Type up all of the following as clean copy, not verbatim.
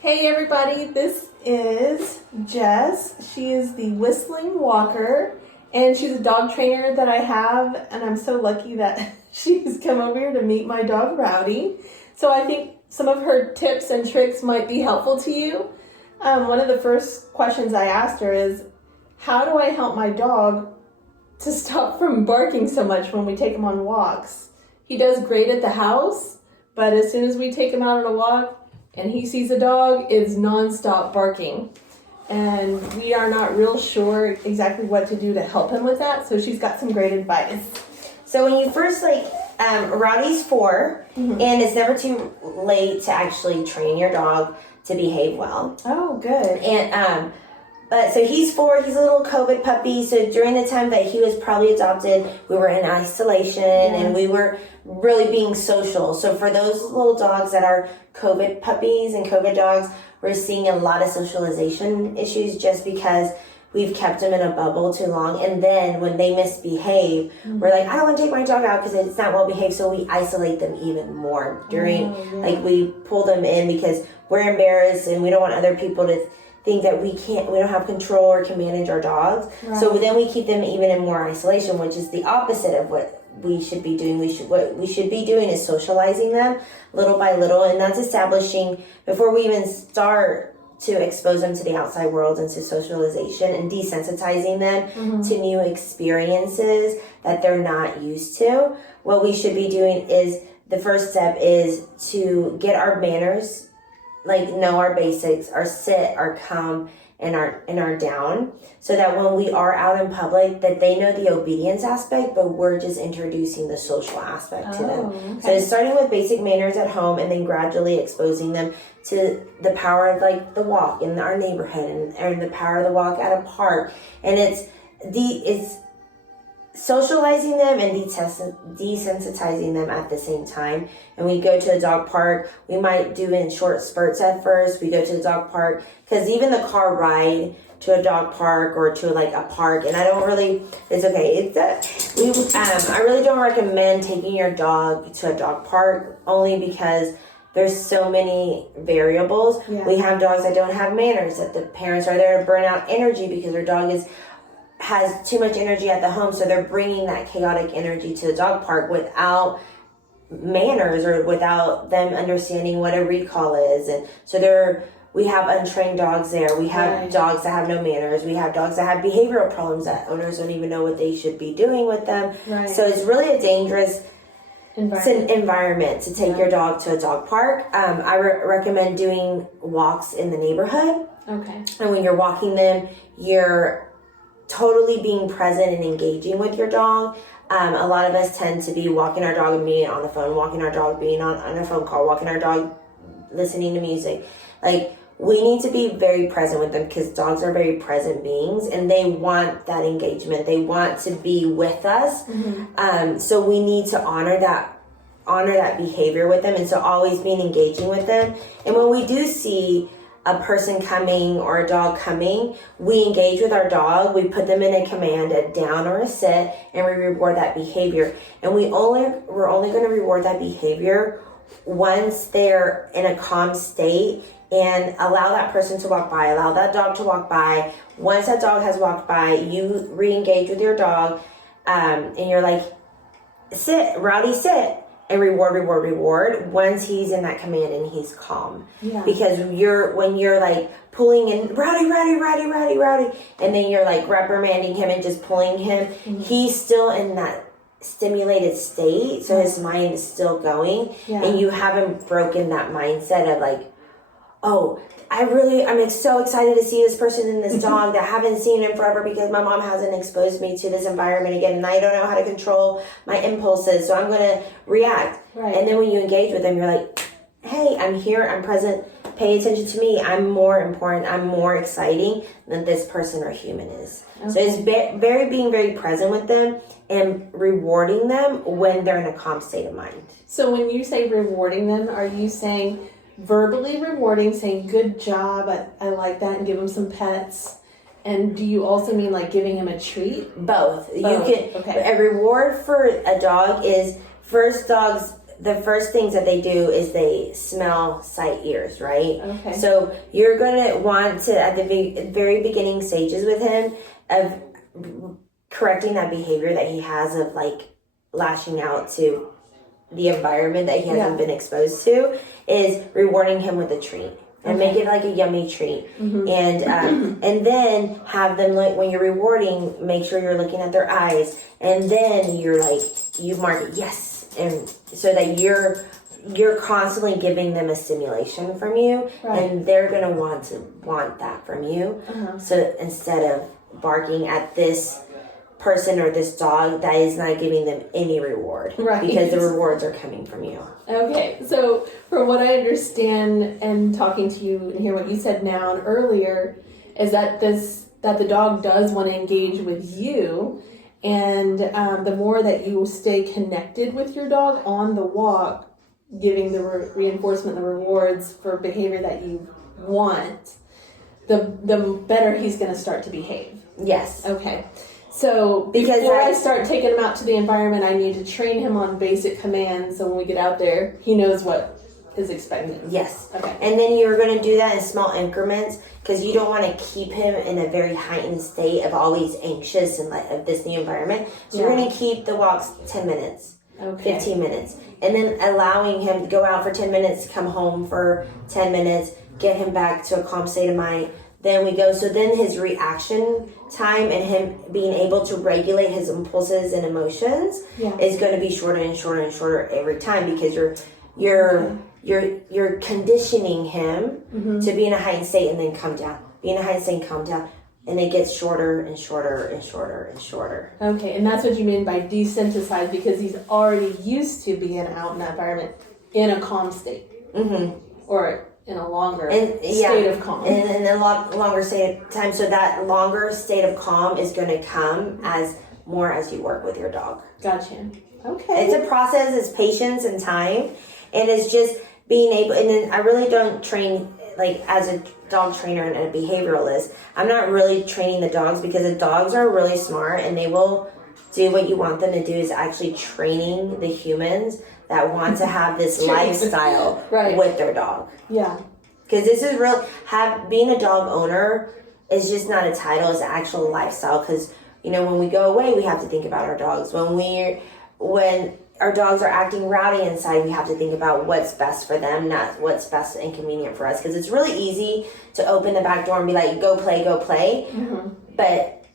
Hey everybody, this is Jess. She is the Whistling Walker, and she's a dog trainer that I have, and I'm so lucky that she's come over here to meet my dog Rowdy. So I think some of her tips and tricks might be helpful to you. One of the first questions I asked her is, how do I help my dog to stop from barking so much when we take him on walks? He does great at the house, but as soon as we take him out on a walk, and he sees a dog, it's nonstop barking. And we are not real sure exactly what to do to help him with that, so she's got some great advice. So when you first, Rowdy's 4, and it's never too late to actually train your dog to behave well. Oh, good. And, but so he's 4, he's a little COVID puppy, so during the time that he was probably adopted, we were in isolation, and we were really being social. So for those little dogs that are COVID puppies and COVID dogs, we're seeing a lot of socialization issues just because we've kept them in a bubble too long. And then when they misbehave, we're like, I don't want to take my dog out because it's not well behaved. So we isolate them even more like we pull them in because we're embarrassed and we don't want other people to think that we don't have control or can manage our dogs. Right. So then we keep them even in more isolation, which is the opposite of what we should be doing. What we should be doing is socializing them little by little, and that's establishing before we even start to expose them to the outside world and to socialization and desensitizing them to new experiences that they're not used to. What we should be doing is the first step is to get our manners, like know our basics, our sit, our come, and our down, so that when we are out in public, that they know the obedience aspect, but we're just introducing the social aspect to them. Okay. So it's starting with basic manners at home and then gradually exposing them to the power of like the walk in our neighborhood and the power of the walk at a park. And it's socializing them and desensitizing them at the same time. And we go to a dog park, we might do in short spurts at first. We go to the dog park, because even the car ride to a dog park or to like a park, and I really don't recommend taking your dog to a dog park, only because there's so many variables. Yeah. We have dogs that don't have manners, that the parents are there to burn out energy because their dog has too much energy at the home, so they're bringing that chaotic energy to the dog park without manners or without them understanding what a recall is. And so we have untrained dogs there. We have dogs that have no manners. We have dogs that have behavioral problems that owners don't even know what they should be doing with them. Right. So it's really a dangerous environment to take your dog to a dog park. I recommend doing walks in the neighborhood. Okay. And when you're walking them, you're totally being present and engaging with your dog. A lot of us tend to be walking our dog and being on the phone, walking our dog, being on a phone call, walking our dog, listening to music. Like, we need to be very present with them, because dogs are very present beings and they want that engagement. They want to be with us. So we need to honor that behavior with them, and so always being engaging with them. And when we do see a person coming or a dog coming, we engage with our dog, we put them in a command, a down or a sit, and we reward that behavior. And we're only going to reward that behavior once they're in a calm state, and allow that person to walk by, allow that dog to walk by. Once that dog has walked by, you re-engage with your dog, and you're like, sit, Rowdy, sit. And reward once he's in that command and he's calm. Yeah. Because when you're like pulling in Rowdy, and then you're like reprimanding him and just pulling him, he's still in that stimulated state, so his mind is still going, and you haven't broken that mindset of like, oh, I'm so excited to see this person and this dog that I haven't seen in forever because my mom hasn't exposed me to this environment again, and I don't know how to control my impulses, so I'm going to react. Right. And then when you engage with them, you're like, hey, I'm here, I'm present, pay attention to me, I'm more important, I'm more exciting than this person or human is. Okay. So it's being very present with them and rewarding them when they're in a calm state of mind. So when you say rewarding them, are you saying verbally rewarding, saying good job, I like that, and give them some pets? And do you also mean like giving him a treat? Both. You can. Okay. A reward for a dog is, first, dogs the first things that they do is they smell, sight, ears, right? Okay. So you're going to want to, at the very beginning stages with him, of correcting that behavior that he has of like lashing out to the environment that he hasn't been exposed to, is rewarding him with a treat. And make it like a yummy treat, and then have them, like, when you're rewarding, make sure you're looking at their eyes, and then you're like, you mark it yes, and so that you're constantly giving them a stimulation from you, and they're gonna want that from you. So instead of barking at this person or this dog that is not giving them any reward, because the rewards are coming from you. Okay, so from what I understand and talking to you and hear what you said now and earlier, is that the dog does want to engage with you, and the more that you stay connected with your dog on the walk, giving the reinforcement, the rewards for behavior that you want, the better he's going to start to behave. Yes. Okay. So before I start taking him out to the environment, I need to train him on basic commands, so when we get out there, he knows what is expected. Yes. Okay. And then you're going to do that in small increments, because you don't want to keep him in a very heightened state of always anxious and like of this new environment. So you're going to keep the walks 10 minutes, 15 minutes, and then allowing him to go out for 10 minutes, come home for 10 minutes, get him back to a calm state of mind. Then we go, so then his reaction time and him being able to regulate his impulses and emotions is going to be shorter and shorter and shorter every time, because you're conditioning him to be in a heightened state and then come down, be in a heightened state and come down, and it gets shorter and shorter and shorter and shorter. Okay, and that's what you mean by desensitized, because he's already used to being out in that environment in a calm state, or in a longer state of calm. And in a longer state of time. So that longer state of calm is going to come as you work with your dog. Gotcha. Okay. It's a process, it's patience and time. And it's just being able, and then I really don't train, like as a dog trainer and a behavioralist, I'm not really training the dogs, because the dogs are really smart and they will do what you want them to do, is actually training the humans that want to have this lifestyle with their dog. Yeah. Because this is real, being a dog owner is just not a title, it's an actual lifestyle. Because, you know, when we go away, we have to think about our dogs. When our dogs are acting rowdy inside, we have to think about what's best for them, not what's best and convenient for us. Because it's really easy to open the back door and be like, go play. But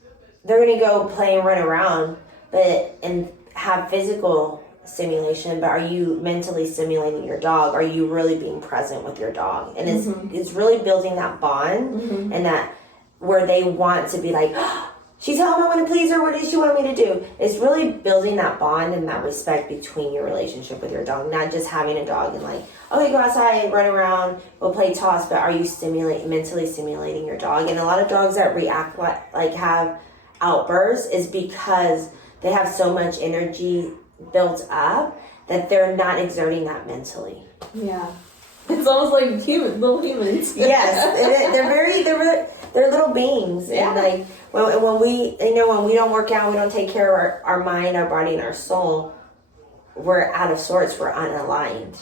they're going to go play and run around, and have physical stimulation, but are you mentally stimulating your dog? Are you really being present with your dog? And it's really building that bond, and that where they want to be like, oh, she's home, I want to please her, what does she want me to do? It's really building that bond and that respect between your relationship with your dog, not just having a dog and like, okay, go outside, run around, we'll play toss, but are you mentally stimulating your dog? And a lot of dogs that react like have outbursts is because they have so much energy built up that they're not exerting that mentally. Yeah. It's almost like little humans. Yes. They're little beings. Yeah. And like when we don't work out, we don't take care of our mind, our body, and our soul, we're out of sorts, we're unaligned.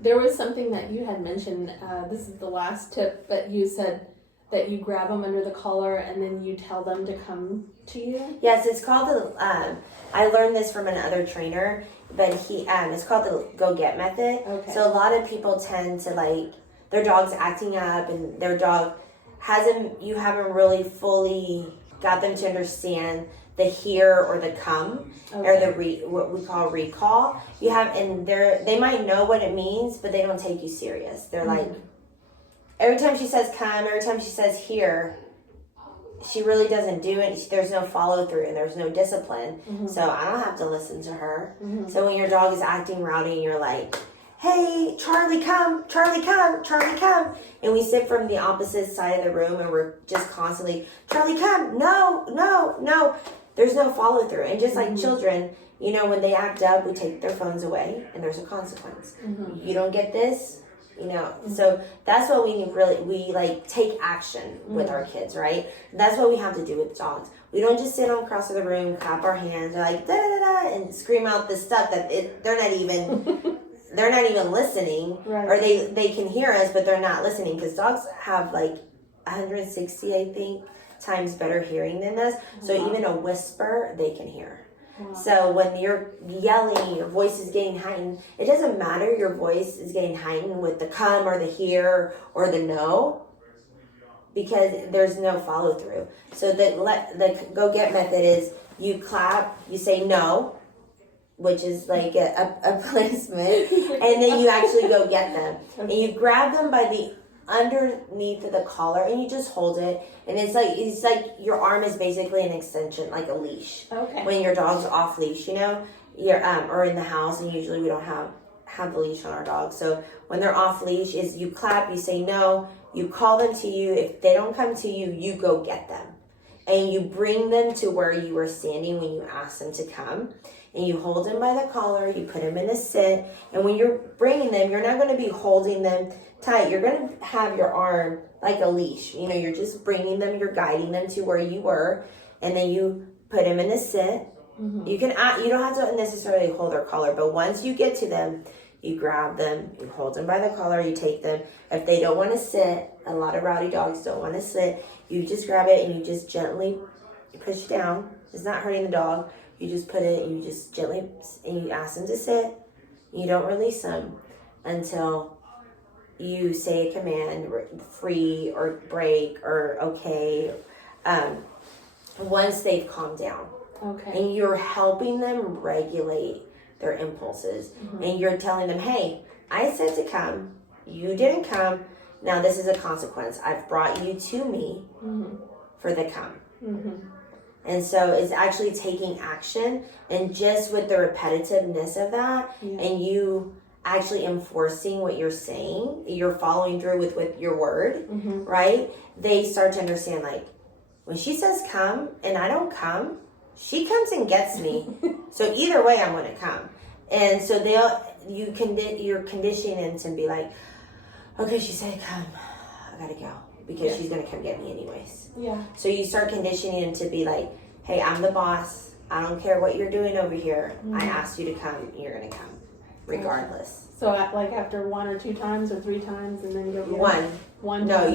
There was something that you had mentioned, this is the last tip, but you said that you grab them under the collar and then you tell them to come to you? Yes, it's called I learned this from another trainer, but it's called the Go Get method. Okay. So a lot of people tend to like, their dog's acting up and their dog you haven't really fully got them to understand the here or the come, or the what we call recall. They might know what it means, but they don't take you serious. They're like, every time she says come, every time she says here, she really doesn't do it. There's no follow through and there's no discipline. So I don't have to listen to her. So when your dog is acting rowdy and you're like, hey, Charlie, come, Charlie, come, Charlie, come. And we sit from the opposite side of the room and we're just constantly, Charlie, come, no, no, no. There's no follow through. And just like children, you know, when they act up, we take their phones away and there's a consequence. You don't get this. You know, so that's what we like take action with our kids, right? That's what we have to do with dogs. We don't just sit on across the room, clap our hands, like da da da da, and scream out this stuff that they're not even they're not even listening, Right. or they can hear us, but they're not listening, because dogs have like 160, I think, times better hearing than us. So Wow. even a whisper, they can hear. Wow. So when you're yelling, your voice is getting heightened. It doesn't matter your voice is getting heightened with the come or the hear or the no, because there's no follow through. So the go get method is you clap, you say no, which is like a placement, and then you actually go get them, and you grab them by the underneath of the collar, and you just hold it, and it's like your arm is basically an extension, like a leash. Okay. When your dog's off leash, you're or in the house, and usually we don't have the leash on our dogs. So when they're off leash, is you clap, you say no, you call them to you. If they don't come to you, you go get them, and you bring them to where you were standing when you asked them to come. And you hold them by the collar, you put them in a sit, and when you're bringing them, you're not going to be holding them tight. You're going to have your arm like a leash. You're just bringing them, you're guiding them to where you were, and then you put them in a sit. Mm-hmm. You don't have to necessarily hold their collar, but once you get to them, you grab them, you hold them by the collar, you take them. If they don't want to sit, a lot of rowdy dogs don't want to sit, you just grab it and you just gently push down. It's not hurting the dog. You just put it, and you just gently, and you ask them to sit. You don't release them until you say a command, free or break or okay, once they've calmed down. Okay. And you're helping them regulate their impulses. Mm-hmm. And you're telling them, hey, I said to come, you didn't come, now this is a consequence. I've brought you to me mm-hmm. for the come. Mm-hmm. And so it's actually taking action, and just with the repetitiveness of that, and you actually enforcing what you're saying, you're following through with your word, mm-hmm. right? They start to understand, like, when she says come and I don't come, she comes and gets me. So either way, I'm going to come. And so you're conditioning them to be like, okay, she said come, I got to go. Because she's going to come get me anyways. Yeah. So you start conditioning him to be like, hey, I'm the boss. I don't care what you're doing over here. Mm-hmm. I asked you to come. You're going to come regardless. So like after 1 or 2 times or 3 times, and then you go get one. No,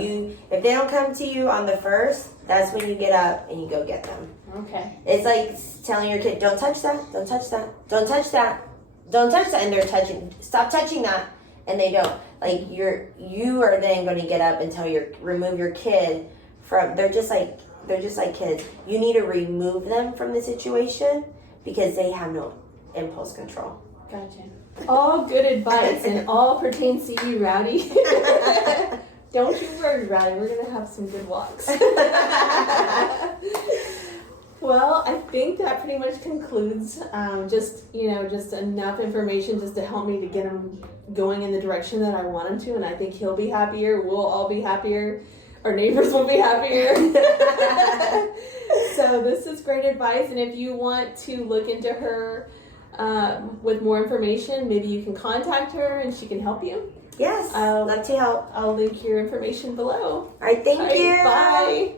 if they don't come to you on the first, that's when you get up and you go get them. Okay. It's like telling your kid, don't touch that. Don't touch that. Don't touch that. Don't touch that. And they're touching. Stop touching that. And they don't. Like you are then going to get up and remove your kid from. They're just like kids. You need to remove them from the situation because they have no impulse control. Gotcha. All good advice, and all pertains to you, Rowdy. Don't you worry, Rowdy. We're gonna have some good walks. Well, I think that pretty much concludes just enough information just to help me to get him going in the direction that I want him to, and I think he'll be happier. We'll all be happier. Our neighbors will be happier. So this is great advice, and if you want to look into her with more information, maybe you can contact her and she can help you. Yes, love to help. I'll link your information below. All right, thank you. Bye.